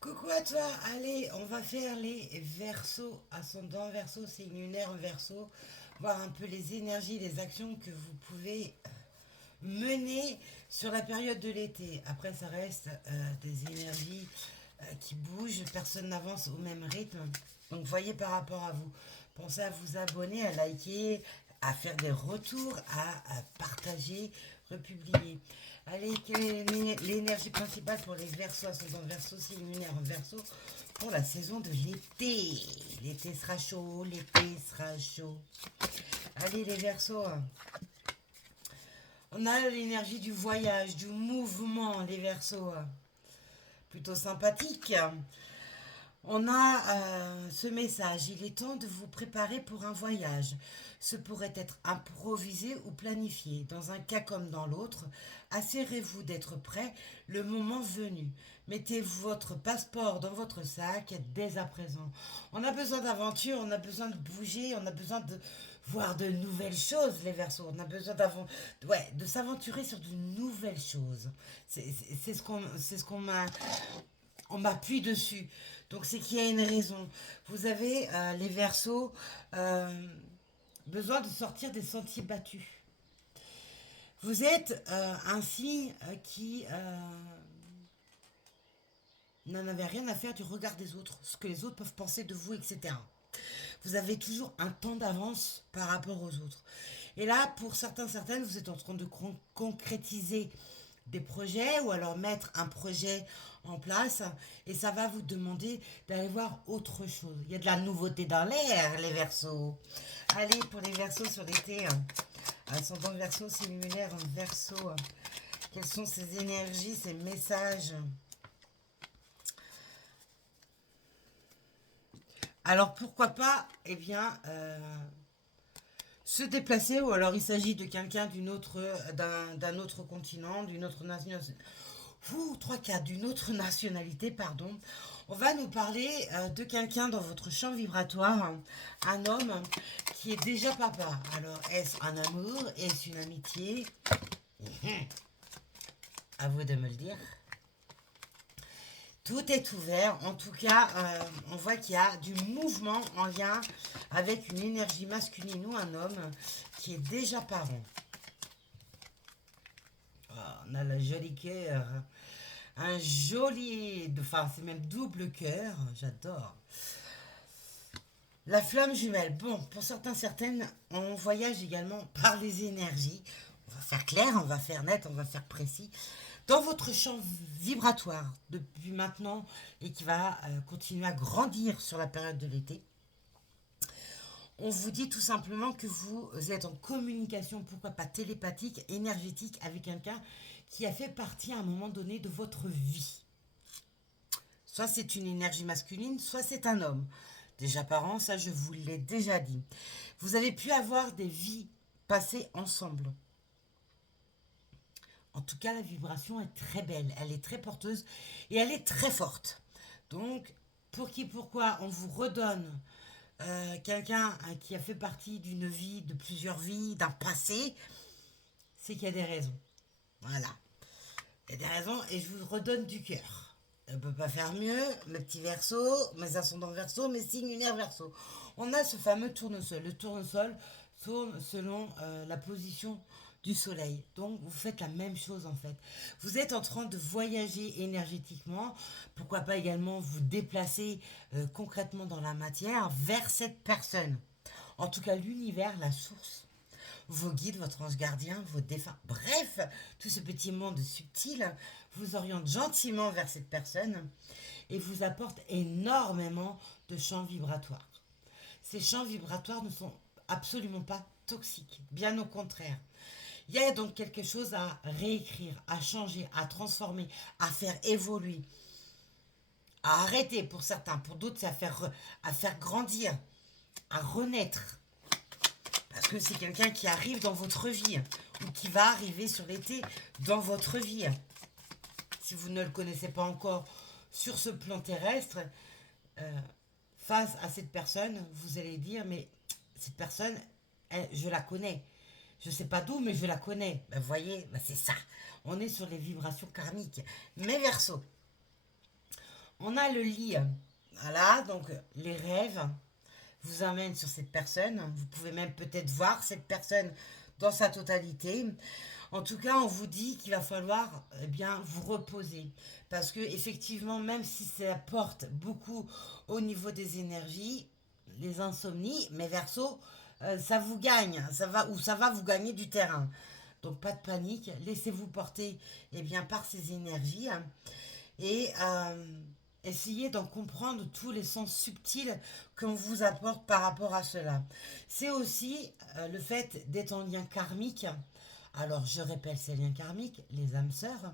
Coucou à toi, allez, on va faire les versos, ascendant verso, signe lunaire verso, voir un peu les énergies, les actions que vous pouvez mener sur la période de l'été. Après, ça reste des énergies qui bougent, personne n'avance au même rythme. Donc, voyez par rapport à vous. Pensez à vous abonner, à liker, à faire des retours, à partager, republier. Allez, quelle est l'énergie principale pour les versos, ascendant verso, signe lunaire verso, pour la saison de l'été? L'été sera chaud, l'été sera chaud. Allez, les versos. On a l'énergie du voyage, du mouvement, les versos. Plutôt sympathique. On a ce message. Il est temps de vous préparer pour un voyage. Ce pourrait être improvisé ou planifié. Dans un cas comme dans l'autre, assurez-vous d'être prêt le moment venu. Mettez votre passeport dans votre sac dès à présent. On a besoin d'aventure, on a besoin de bouger, on a besoin de voir de nouvelles choses, les Verseaux. On a besoin de s'aventurer sur de nouvelles choses. C'est ce qu'on m'a on m'appuie dessus. Donc c'est qu'il y a une raison. Vous avez les Verseaux besoin de sortir des sentiers battus. Vous êtes un signe qui n'en avait rien à faire du regard des autres, ce que les autres peuvent penser de vous, etc. Vous avez toujours un temps d'avance par rapport aux autres. Et là, pour certains, certaines, vous êtes en train de concrétiser des projets ou alors mettre un projet en place et ça va vous demander d'aller voir autre chose. Il y a de la nouveauté dans l'air, les versos. Allez, pour les versos sur l'été, ascendant verso, signe lunaire verso, quelles sont ces énergies, ces messages? Alors pourquoi pas, eh bien, se déplacer, ou alors il s'agit de quelqu'un d'un autre continent, d'une autre nation, ou trois quarts d'une autre nationalité, pardon. On va nous parler de quelqu'un dans votre champ vibratoire, un homme qui est déjà papa. Alors, est-ce un amour? Est-ce une amitié? À vous de me le dire. Tout est ouvert. En tout cas, on voit qu'il y a du mouvement en lien avec une énergie masculine ou un homme qui est déjà parent. Oh, on a le joli cœur. Un joli, enfin c'est même double cœur, j'adore. La flamme jumelle. Bon, pour certains, certaines, on voyage également par les énergies. On va faire clair, on va faire net, on va faire précis. Dans votre champ vibratoire depuis maintenant et qui va continuer à grandir sur la période de l'été, on vous dit tout simplement que vous êtes en communication, pourquoi pas télépathique, énergétique, avec quelqu'un qui a fait partie à un moment donné de votre vie. Soit c'est une énergie masculine, soit c'est un homme. Déjà parents, ça je vous l'ai déjà dit. Vous avez pu avoir des vies passées ensemble. En tout cas, la vibration est très belle, elle est très porteuse et elle est très forte. Donc, pour qui, pourquoi, on vous redonne quelqu'un qui a fait partie d'une vie, de plusieurs vies, d'un passé, c'est qu'il y a des raisons. Voilà. Il y a des raisons et je vous redonne du cœur. On ne peut pas faire mieux, mes petits versos, mes ascendants versos, mes signes lunaires versos. On a ce fameux tournesol. Le tournesol tourne selon la position du soleil. Donc vous faites la même chose en fait. Vous êtes en train de voyager énergétiquement. Pourquoi pas également vous déplacer concrètement dans la matière vers cette personne. En tout cas, l'univers, la source, vos guides, votre ange gardien, vos défunts, bref, tout ce petit monde subtil vous oriente gentiment vers cette personne et vous apporte énormément de champs vibratoires. Ces champs vibratoires ne sont absolument pas toxiques, bien au contraire. Il y a donc quelque chose à réécrire, à changer, à transformer, à faire évoluer, à arrêter pour certains, pour d'autres c'est à faire grandir, à renaître. Parce que c'est quelqu'un qui arrive dans votre vie ou qui va arriver sur l'été dans votre vie. Si vous ne le connaissez pas encore sur ce plan terrestre, euh, face à cette personne, vous allez dire, mais cette personne, je la connais. Je ne sais pas d'où, mais je la connais. Ben, vous voyez, ben, c'est ça. On est sur les vibrations karmiques. Mais verso, On a le lit. Voilà, donc les rêves vous amènent sur cette personne. Vous pouvez même peut-être voir cette personne dans sa totalité. En tout cas, on vous dit qu'il va falloir bien vous reposer. Parce que effectivement, même si ça apporte beaucoup au niveau des énergies, les insomnies, mais verso, ça vous gagne, ça va vous gagner du terrain. Donc pas de panique, laissez-vous porter bien, par ces énergies et essayez d'en comprendre tous les sens subtils qu'on vous apporte par rapport à cela. C'est aussi le fait d'être en lien karmique. Alors je répète ces liens karmiques, les âmes sœurs,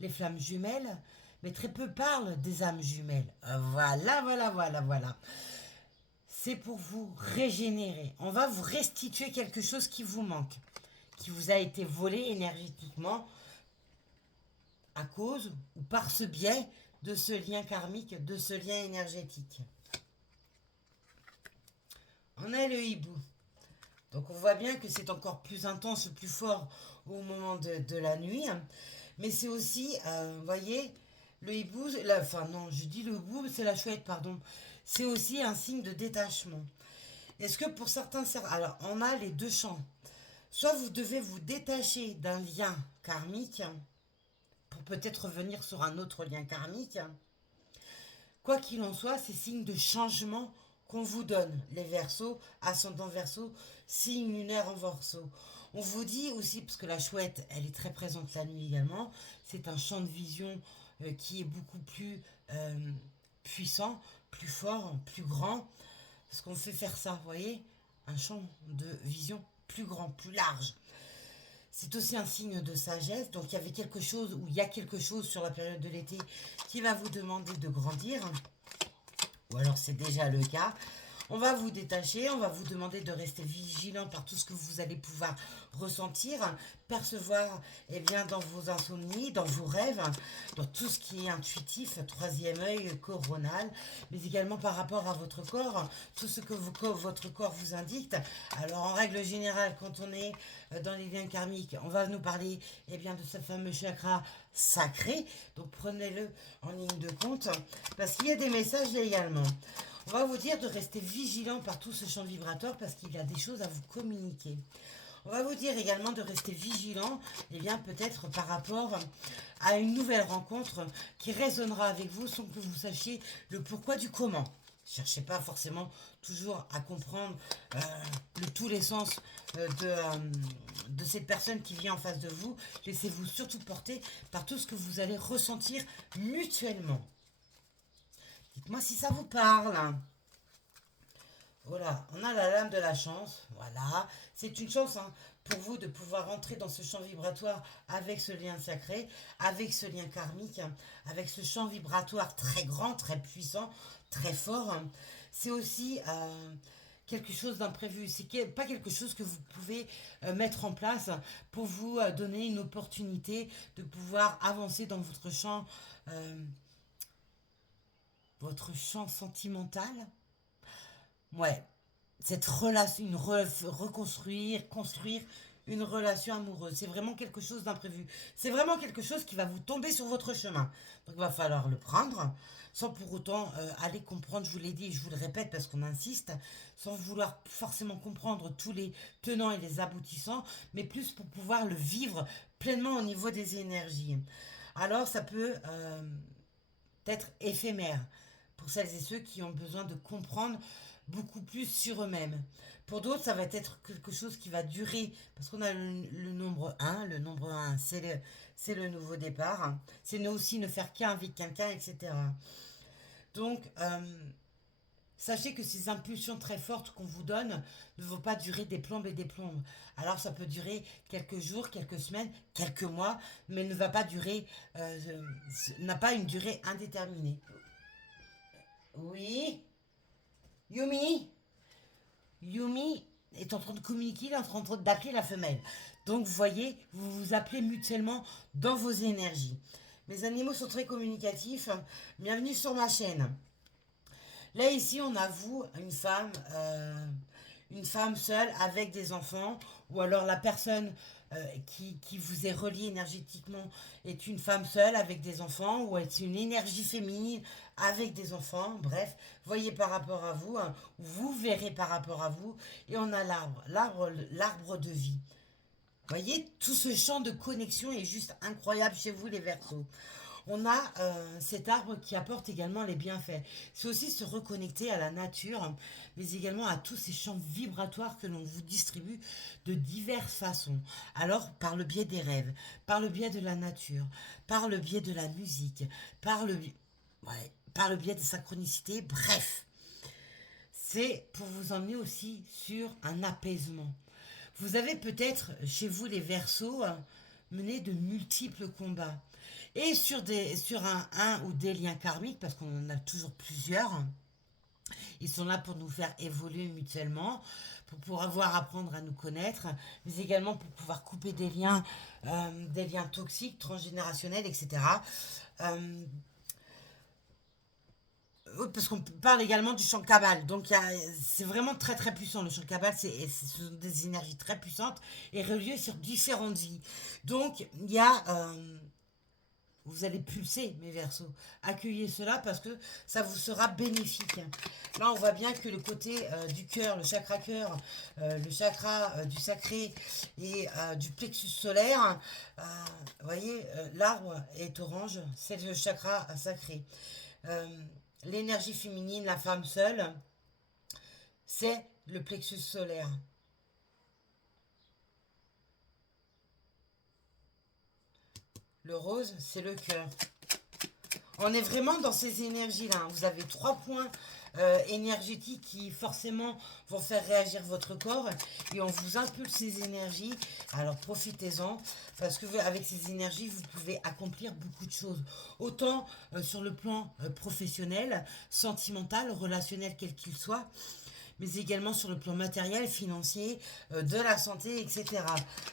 les flammes jumelles, mais très peu parlent des âmes jumelles. Voilà, voilà, voilà, voilà. C'est pour vous régénérer. On va vous restituer quelque chose qui vous manque, qui vous a été volé énergétiquement à cause ou par ce biais de ce lien karmique, de ce lien énergétique. On a le hibou. Donc on voit bien que c'est encore plus intense, plus fort au moment de la nuit. Mais c'est aussi, vous voyez, le hibou, enfin non, je dis le hibou, c'est la chouette, pardon. C'est aussi un signe de détachement. Est-ce que pour certains... Alors, on a les deux champs. Soit vous devez vous détacher d'un lien karmique pour peut-être revenir sur un autre lien karmique. Quoi qu'il en soit, c'est signe de changement qu'on vous donne, les Verseaux, ascendant Verseau, signe lunaire en Verseau. On vous dit aussi, parce que la chouette, elle est très présente la nuit également, c'est un champ de vision qui est beaucoup plus puissant, plus fort, plus grand, parce qu'on fait faire ça, vous voyez, un champ de vision plus grand, plus large. C'est aussi un signe de sagesse. Donc il y avait quelque chose, ou il y a quelque chose sur la période de l'été qui va vous demander de grandir. Ou alors c'est déjà le cas. On va vous détacher, on va vous demander de rester vigilant par tout ce que vous allez pouvoir ressentir, percevoir bien, dans vos insomnies, dans vos rêves, dans tout ce qui est intuitif, troisième œil, coronal, mais également par rapport à votre corps, tout ce que votre corps vous indique. Alors en règle générale, quand on est dans les liens karmiques, on va nous parler bien, de ce fameux chakra sacré, donc prenez-le en ligne de compte, parce qu'il y a des messages également. On va vous dire de rester vigilant par tout ce champ vibratoire parce qu'il y a des choses à vous communiquer. On va vous dire également de rester vigilant, bien peut-être par rapport à une nouvelle rencontre qui résonnera avec vous sans que vous sachiez le pourquoi du comment. Ne cherchez pas forcément toujours à comprendre tous les sens de cette personne qui vient en face de vous. Laissez-vous surtout porter par tout ce que vous allez ressentir mutuellement. Dites-moi si ça vous parle. Voilà, on a la lame de la chance. Voilà, c'est une chance pour vous de pouvoir entrer dans ce champ vibratoire avec ce lien sacré, avec ce lien karmique, avec ce champ vibratoire très grand, très puissant, très fort. C'est aussi quelque chose d'imprévu. C'est pas quelque chose que vous pouvez mettre en place pour vous donner une opportunité de pouvoir avancer dans votre champ sentimental. Ouais, cette relation, construire une relation amoureuse, c'est vraiment quelque chose d'imprévu. C'est vraiment quelque chose qui va vous tomber sur votre chemin. Donc il va falloir le prendre, sans pour autant aller comprendre, je vous l'ai dit et je vous le répète parce qu'on insiste, sans vouloir forcément comprendre tous les tenants et les aboutissants, mais plus pour pouvoir le vivre pleinement au niveau des énergies. Alors ça peut être éphémère pour celles et ceux qui ont besoin de comprendre beaucoup plus sur eux-mêmes. Pour d'autres, ça va être quelque chose qui va durer, parce qu'on a le nombre 1. Le nombre 1, c'est le nouveau départ. C'est aussi ne faire qu'un avec quelqu'un, etc. Donc, sachez que ces impulsions très fortes qu'on vous donne ne vont pas durer des plombes et des plombes. Alors ça peut durer quelques jours, quelques semaines, quelques mois, mais ne va pas durer, n'a pas une durée indéterminée. Oui, Yumi, Yumi est en train de communiquer, il est en train d'appeler la femelle. Donc vous voyez, vous vous appelez mutuellement dans vos énergies. Mes animaux sont très communicatifs. Bienvenue sur ma chaîne. Là ici on a vous, une femme seule avec des enfants, ou alors la personne qui vous est reliée énergétiquement est une femme seule avec des enfants ou est une énergie féminine avec des enfants. Bref, voyez par rapport à vous, hein, vous verrez par rapport à vous. Et on a l'arbre de vie. Voyez, tout ce champ de connexion est juste incroyable chez vous, les Verseaux. On a cet arbre qui apporte également les bienfaits. C'est aussi se reconnecter à la nature, mais également à tous ces champs vibratoires que l'on vous distribue de diverses façons. Alors, par le biais des rêves, par le biais de la nature, par le biais de la musique, par le biais des synchronicités, bref. C'est pour vous emmener aussi sur un apaisement. Vous avez peut-être chez vous les Verseaux mené de multiples combats. Et sur un ou des liens karmiques, parce qu'on en a toujours plusieurs, ils sont là pour nous faire évoluer mutuellement, pour pouvoir apprendre à nous connaître, mais également pour pouvoir couper des liens toxiques, transgénérationnels, etc. Euh, oui, parce qu'on parle également du champ cabal. Donc, c'est vraiment très très puissant. Le champ cabal, ce sont des énergies très puissantes et reliées sur différentes vies. Donc, vous allez pulser, mes Verseaux. Accueillez cela parce que ça vous sera bénéfique. Là, on voit bien que le côté du cœur, le chakra du sacré et du plexus solaire, vous voyez, l'arbre est orange, c'est le chakra sacré. Euh, L'énergie féminine, la femme seule, c'est le plexus solaire. Le rose, c'est le cœur. On est vraiment dans ces énergies-là, hein. Vous avez 3 points énergétiques qui forcément vont faire réagir votre corps et on vous impulse ces énergies. Alors profitez-en parce que avec ces énergies, vous pouvez accomplir beaucoup de choses. Autant sur le plan professionnel, sentimental, relationnel, quel qu'il soit, mais également sur le plan matériel, financier, de la santé, etc.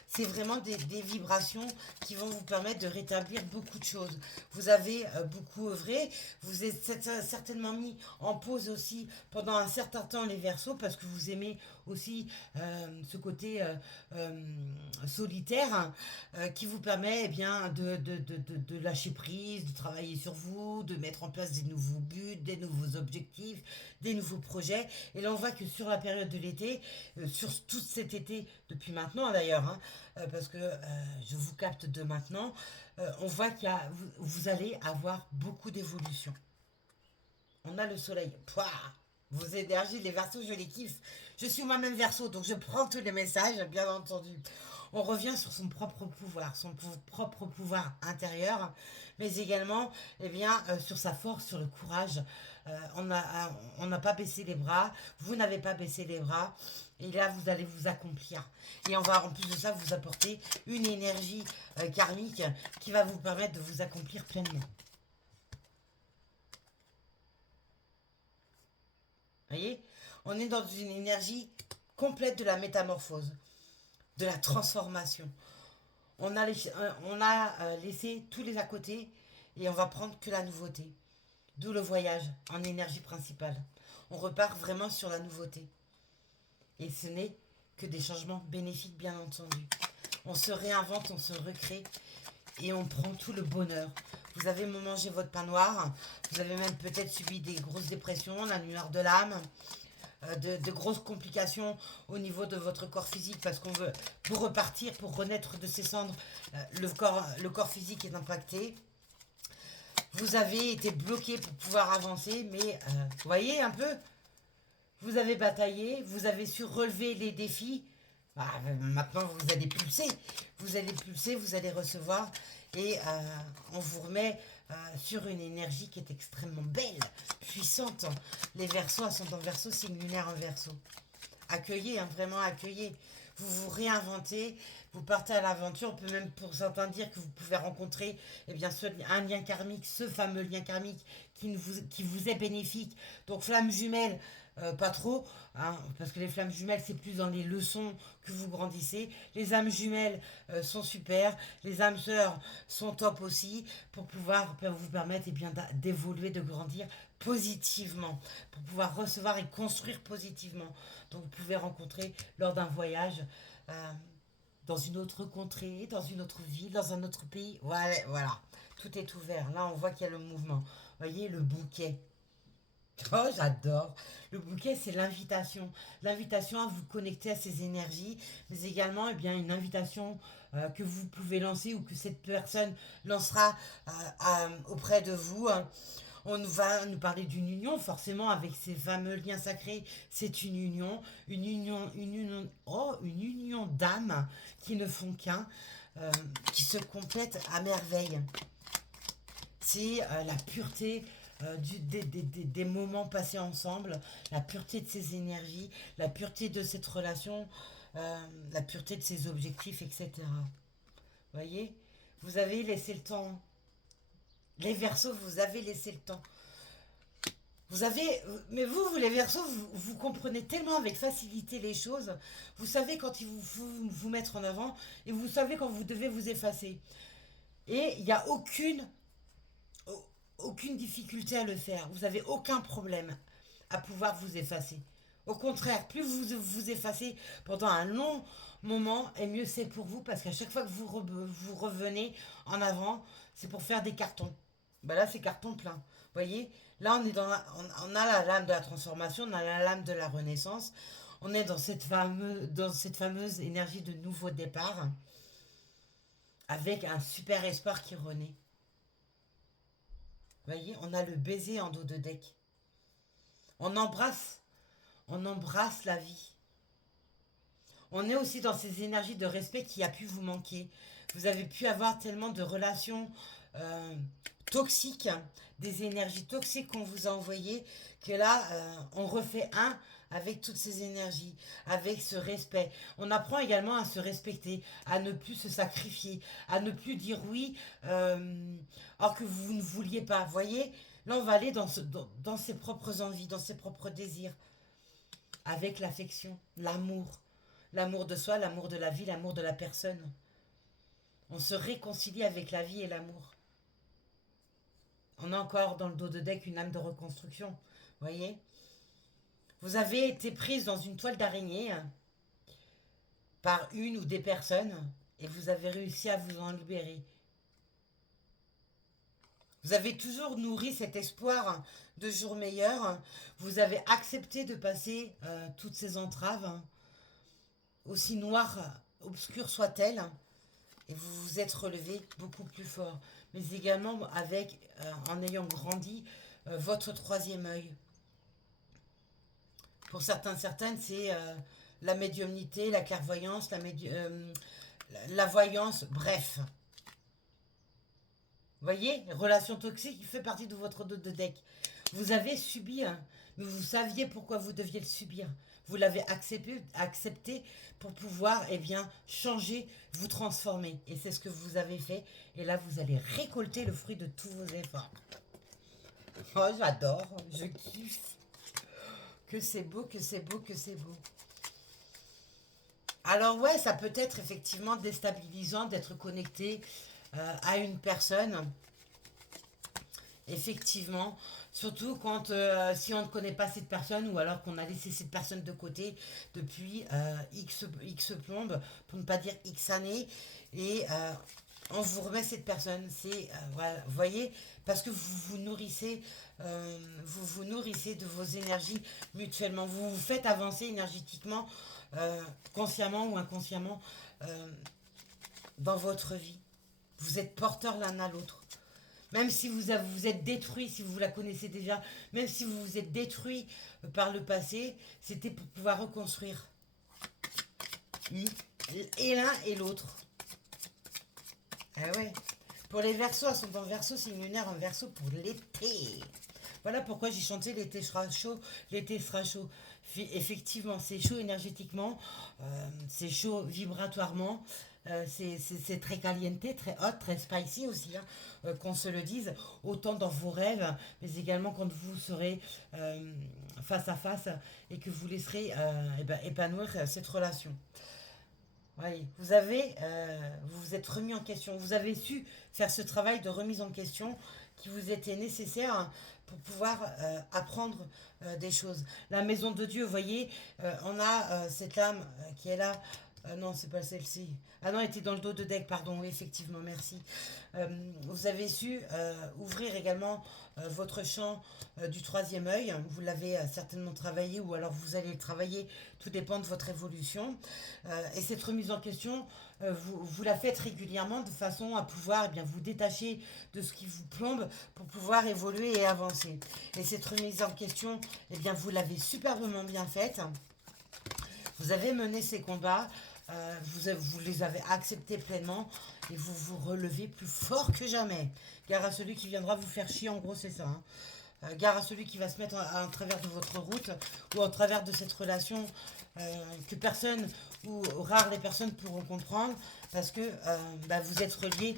C'est vraiment des vibrations qui vont vous permettre de rétablir beaucoup de choses. Vous avez beaucoup œuvré, vous êtes certainement mis en pause aussi pendant un certain temps les Verseaux parce que vous aimez aussi ce côté solitaire, hein, qui vous permet eh bien, de lâcher prise, de travailler sur vous, de mettre en place des nouveaux buts, des nouveaux objectifs, des nouveaux projets. Et là, on voit que sur la période de l'été, sur tout cet été, depuis maintenant d'ailleurs, hein, parce que je vous capte de maintenant, on voit vous allez avoir beaucoup d'évolution. On a le soleil. Pouah, vos énergies, les Verseaux, je les kiffe. Je suis moi-même Verseau, donc je prends tous les messages, bien entendu. On revient sur son propre pouvoir, propre pouvoir intérieur, mais également eh bien, sur sa force, sur le courage. On n'a pas baissé les bras, vous n'avez pas baissé les bras, et là vous allez vous accomplir. Et on va en plus de ça vous apporter une énergie karmique qui va vous permettre de vous accomplir pleinement. Voyez, on est dans une énergie complète de la métamorphose, de la transformation. On a laissé tous les à côté et on va prendre que la nouveauté. D'où le voyage en énergie principale. On repart vraiment sur la nouveauté. Et ce n'est que des changements bénéfiques, bien entendu. On se réinvente, on se recrée et on prend tout le bonheur. Vous avez mangé votre pain noir, vous avez même peut-être subi des grosses dépressions, la lueur de l'âme, de grosses complications au niveau de votre corps physique parce qu'on veut, pour repartir, pour renaître de ses cendres, le corps physique est impacté. Vous avez été bloqué pour pouvoir avancer, mais vous voyez un peu, vous avez bataillé, vous avez su relever les défis. Bah, maintenant, vous allez pulser, vous allez recevoir, et on vous remet sur une énergie qui est extrêmement belle, puissante. Les Verseaux, ascendant Verseau, signe lunaire en Verseau. Accueillez, hein, vraiment accueillez. Vous vous réinventez, vous partez à l'aventure. On peut même pour certains dire que vous pouvez rencontrer eh bien, un lien karmique, ce fameux lien karmique qui vous est bénéfique. Donc flamme jumelle, pas trop, hein, parce que les flammes jumelles, c'est plus dans les leçons que vous grandissez. Les âmes jumelles sont super, les âmes sœurs sont top aussi, pour pouvoir vous permettre eh bien, d'évoluer, de grandir positivement, pour pouvoir recevoir et construire positivement. Donc vous pouvez rencontrer lors d'un voyage dans une autre contrée, dans une autre ville, dans un autre pays. Voilà, voilà. Tout est ouvert. Là, on voit qu'il y a le mouvement. Voyez, le bouquet. Oh, j'adore. Le bouquet, c'est l'invitation. L'invitation à vous connecter à ces énergies, mais également, eh bien, une invitation que vous pouvez lancer ou que cette personne lancera auprès de vous. On va nous parler d'une union, forcément, avec ces fameux liens sacrés. C'est une union d'âmes qui ne font qu'un, euh, qui se complètent à merveille. C'est la pureté des moments passés ensemble, la pureté de ces énergies, la pureté de cette relation, la pureté de ses objectifs, etc. Vous voyez, vous avez laissé le temps. Les Verseaux, vous avez laissé le temps. Vous avez, mais vous les Verseaux, vous comprenez tellement avec facilité les choses. Vous savez quand il vous mettre en avant et vous savez quand vous devez vous effacer. Et il n'y a aucune difficulté à le faire. Vous n'avez aucun problème à pouvoir vous effacer. Au contraire, plus vous vous effacez pendant un long moment, et mieux c'est pour vous, parce qu'à chaque fois que vous revenez en avant, c'est pour faire des cartons. Ben là, c'est carton plein. Vous voyez, là, on a la lame de la transformation, on a la lame de la renaissance. On est dans cette fameuse énergie de nouveau départ, avec un super espoir qui renaît. Vous voyez, on a le baiser en dos de deck. On embrasse, on embrasse la vie. On est aussi dans ces énergies de respect qui a pu vous manquer. Vous avez pu avoir tellement de relations euh, toxiques, des énergies toxiques qu'on vous a envoyées, que là, on refait un avec toutes ces énergies, avec ce respect. On apprend également à se respecter, à ne plus se sacrifier, à ne plus dire oui, alors que vous ne vouliez pas. Vous voyez, là, on va aller dans ses propres envies, dans ses propres désirs, avec l'affection, l'amour. L'amour de soi, l'amour de la vie, l'amour de la personne. On se réconcilie avec la vie et l'amour. On a encore dans le dos de deck une âme de reconstruction. Vous voyez, vous avez été prise dans une toile d'araignée par une ou des personnes et vous avez réussi à vous en libérer. Vous avez toujours nourri cet espoir de jours meilleurs. Vous avez accepté de passer toutes ces entraves, aussi noires, obscures soient-elles, et vous vous êtes relevé beaucoup plus fort. Mais également en ayant grandi, votre troisième œil. Pour certaines, c'est la médiumnité, la clairvoyance, la voyance, bref. Vous voyez, relation toxique, il fait partie de votre dos de deck. Vous avez subi, mais vous saviez pourquoi vous deviez le subir. Vous l'avez accepté pour pouvoir, eh bien, changer, vous transformer. Et c'est ce que vous avez fait. Et là, vous allez récolter le fruit de tous vos efforts. Oh, j'adore, je kiffe. Que c'est beau, que c'est beau, que c'est beau. Alors ouais, ça peut être effectivement déstabilisant d'être connecté à une personne. Effectivement, surtout quand si on ne connaît pas cette personne ou alors qu'on a laissé cette personne de côté depuis X plombes, pour ne pas dire X années, et on vous remet cette personne. C'est voilà, vous voyez, parce que vous vous nourrissez de vos énergies mutuellement. Vous vous faites avancer énergétiquement, consciemment ou inconsciemment, dans votre vie. Vous êtes porteurs l'un à l'autre. Même si vous êtes détruit, si vous la connaissez déjà, même si vous vous êtes détruit par le passé, c'était pour pouvoir reconstruire. Et l'un et l'autre. Ah ouais. Pour les Verseaux, ascendant Verseau, c'est une lunaire en Verseau pour l'été. Voilà pourquoi j'ai chanté l'été sera chaud, l'été sera chaud. Effectivement, c'est chaud énergétiquement, c'est chaud vibratoirement, c'est très caliente, très hot, très spicy aussi, hein, qu'on se le dise, autant dans vos rêves, mais également quand vous serez face à face et que vous laisserez épanouir cette relation. Oui, vous vous êtes remis en question. Vous avez su faire ce travail de remise en question qui vous était nécessaire pour pouvoir apprendre des choses. La maison de Dieu, vous voyez, on a cette âme qui est là Non, c'est pas celle-ci. Ah non, elle était dans le dos de deck, pardon, oui, effectivement, merci. Vous avez su ouvrir également votre champ du troisième œil. Vous l'avez certainement travaillé ou alors vous allez le travailler, tout dépend de votre évolution. Et cette remise en question, vous la faites régulièrement de façon à pouvoir eh bien, vous détacher de ce qui vous plombe pour pouvoir évoluer et avancer. Et cette remise en question, eh bien, vous l'avez superbement bien faite. Vous avez mené ces combats, vous les avez acceptés pleinement et vous vous relevez plus fort que jamais. Gare à celui qui viendra vous faire chier, en gros, c'est ça. Hein. Gare à celui qui va se mettre en travers de votre route ou en travers de cette relation que personne ou rares les personnes pourront comprendre parce que vous êtes reliés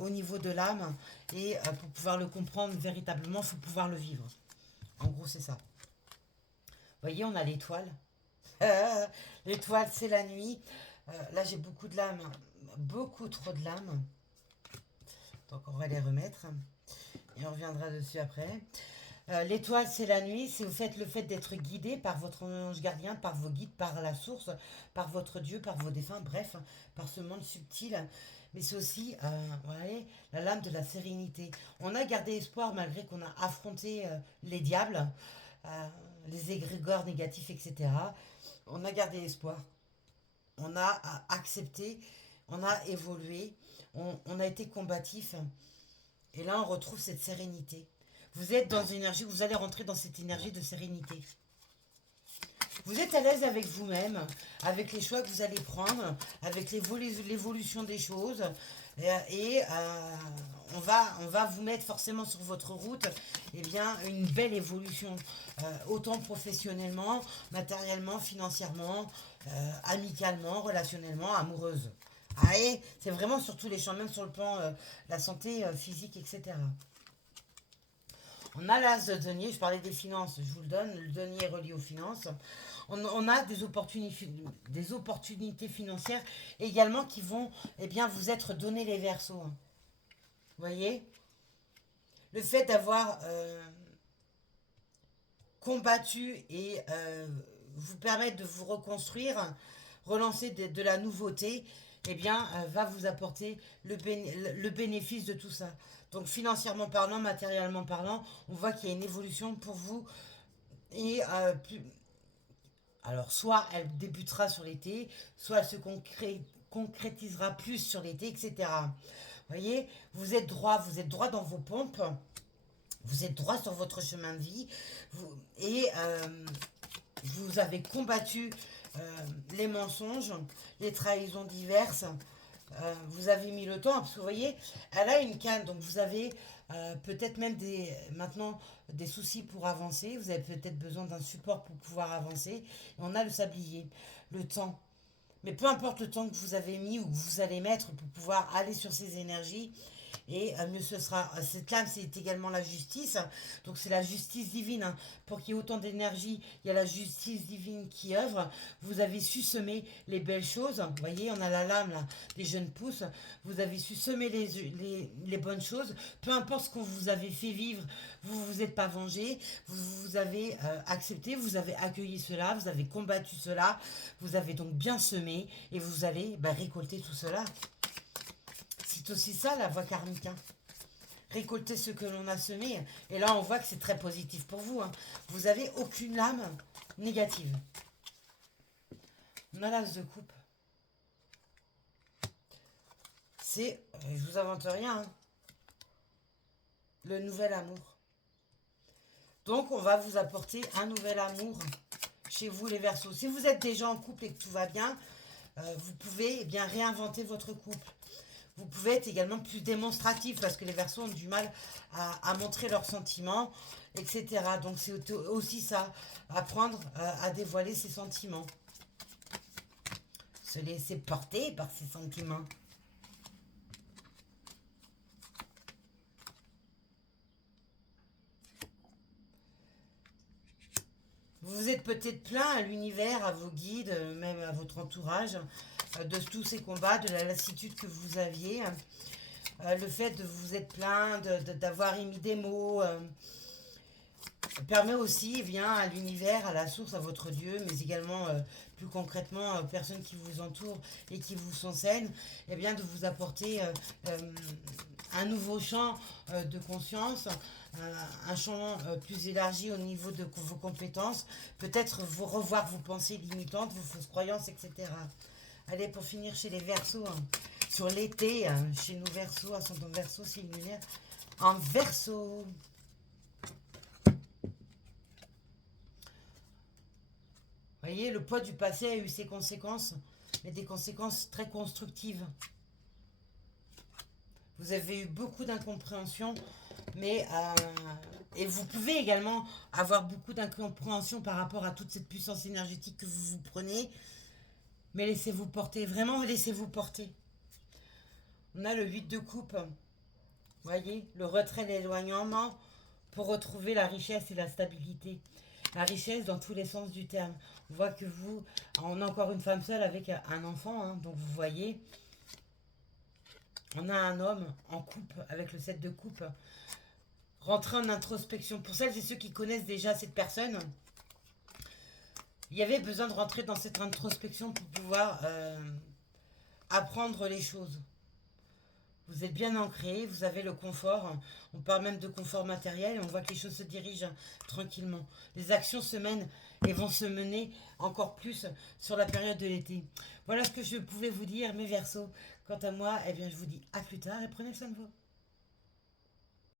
au niveau de l'âme et pour pouvoir le comprendre véritablement, il faut pouvoir le vivre. En gros, c'est ça. Vous voyez, on a l'étoile. L'étoile, c'est la nuit. Là, j'ai beaucoup de lames. Beaucoup trop de lames. Donc, on va les remettre. Et on reviendra dessus après. L'étoile, c'est la nuit. C'est le fait d'être guidé par votre ange gardien, par vos guides, par la source, par votre Dieu, par vos défunts, bref, par ce monde subtil. Mais c'est aussi voyez, la lame de la sérénité. On a gardé espoir malgré qu'on a affronté les diables, les égrégores négatifs, etc. On a gardé espoir. On a accepté, on a évolué, on a été combatif. Et là, on retrouve cette sérénité. Vous êtes dans une énergie, vous allez rentrer dans cette énergie de sérénité. Vous êtes à l'aise avec vous-même, avec les choix que vous allez prendre, avec l'évolution des choses. Et on va vous mettre forcément sur votre route une belle évolution, autant professionnellement, matériellement, financièrement, amicalement, relationnellement, amoureuse. Ah, et c'est vraiment sur tous les champs, même sur le plan la santé physique, etc. On a l'as de denier, je parlais des finances, je vous le donne, le denier est relié aux finances. On a des opportunités financières également qui vont vous être données les versos. Vous voyez. Le fait d'avoir combattu et vous permettre de vous reconstruire, relancer de la nouveauté, va vous apporter le bénéfice de tout ça. Donc financièrement parlant, matériellement parlant, on voit qu'il y a une évolution pour vous. Et alors soit elle débutera sur l'été, soit elle se concrétisera plus sur l'été, etc. Vous voyez, vous êtes droit dans vos pompes, vous êtes droit sur votre chemin de vie, vous avez combattu les mensonges, les trahisons diverses. Vous avez mis le temps, parce que vous voyez, elle a une canne, donc vous avez peut-être même maintenant des soucis pour avancer, vous avez peut-être besoin d'un support pour pouvoir avancer, et on a le sablier, le temps. Mais peu importe le temps que vous avez mis ou que vous allez mettre pour pouvoir aller sur ces énergies, et mieux ce sera. Cette lame, c'est également la justice. Donc c'est la justice divine. Hein. Pour qu'il y ait autant d'énergie, il y a la justice divine qui œuvre. Vous avez su semer les belles choses. Vous voyez, on a la lame là, des jeunes pousses. Vous avez su semer les bonnes choses. Peu importe ce qu'on vous avez fait vivre, vous ne vous êtes pas vengé. Vous avez accepté, vous avez accueilli cela, vous avez combattu cela. Vous avez donc bien semé et vous allez récolter tout cela. C'est aussi ça la voie karmique. Hein. Récolter ce que l'on a semé. Et là, on voit que c'est très positif pour vous. Hein. Vous n'avez aucune lame négative. On a l'as de coupe. C'est, je vous invente rien, hein, le nouvel amour. Donc, on va vous apporter un nouvel amour chez vous, les Verseaux. Si vous êtes déjà en couple et que tout va bien, vous pouvez réinventer votre couple. Vous pouvez être également plus démonstratif parce que les Verseaux ont du mal à montrer leurs sentiments, etc. Donc c'est aussi ça, apprendre à dévoiler ses sentiments. Se laisser porter par ses sentiments. Vous vous êtes peut-être plaint à l'univers, à vos guides, même à votre entourage, de tous ces combats, de la lassitude que vous aviez. Le fait de vous être plaint, d'avoir émis des mots. permet aussi, eh bien, à l'univers, à la source, à votre Dieu, mais également plus concrètement aux personnes qui vous entourent et qui vous sont saines, eh bien, de vous apporter un nouveau champ de conscience, un champ plus élargi au niveau de vos compétences, peut-être vous revoir vos pensées limitantes, vos fausses croyances, etc. Allez, pour finir chez les Verseaux, hein, sur l'été, chez nous Verseaux, ascendant Verseau, signe lunaire, en Verseau. Voyez, le poids du passé a eu ses conséquences, mais des conséquences très constructives. Vous avez eu beaucoup d'incompréhension, mais et vous pouvez également avoir beaucoup d'incompréhension par rapport à toute cette puissance énergétique que vous vous prenez, mais laissez-vous porter, vraiment laissez-vous porter. On a le 8 de coupe, voyez, le retrait, l'éloignement pour retrouver la richesse et la stabilité. La richesse dans tous les sens du terme. On voit que vous, on a encore une femme seule avec un enfant, hein, donc vous voyez, on a un homme en coupe avec le 7 de coupe. Rentrer en introspection. Pour celles et ceux qui connaissent déjà cette personne, il y avait besoin de rentrer dans cette introspection pour pouvoir apprendre les choses. Vous êtes bien ancré, vous avez le confort. On parle même de confort matériel et on voit que les choses se dirigent tranquillement. Les actions se mènent et vont se mener encore plus sur la période de l'été. Voilà ce que je pouvais vous dire, mes Verseaux. Quant à moi, eh bien, je vous dis à plus tard et prenez soin de vous.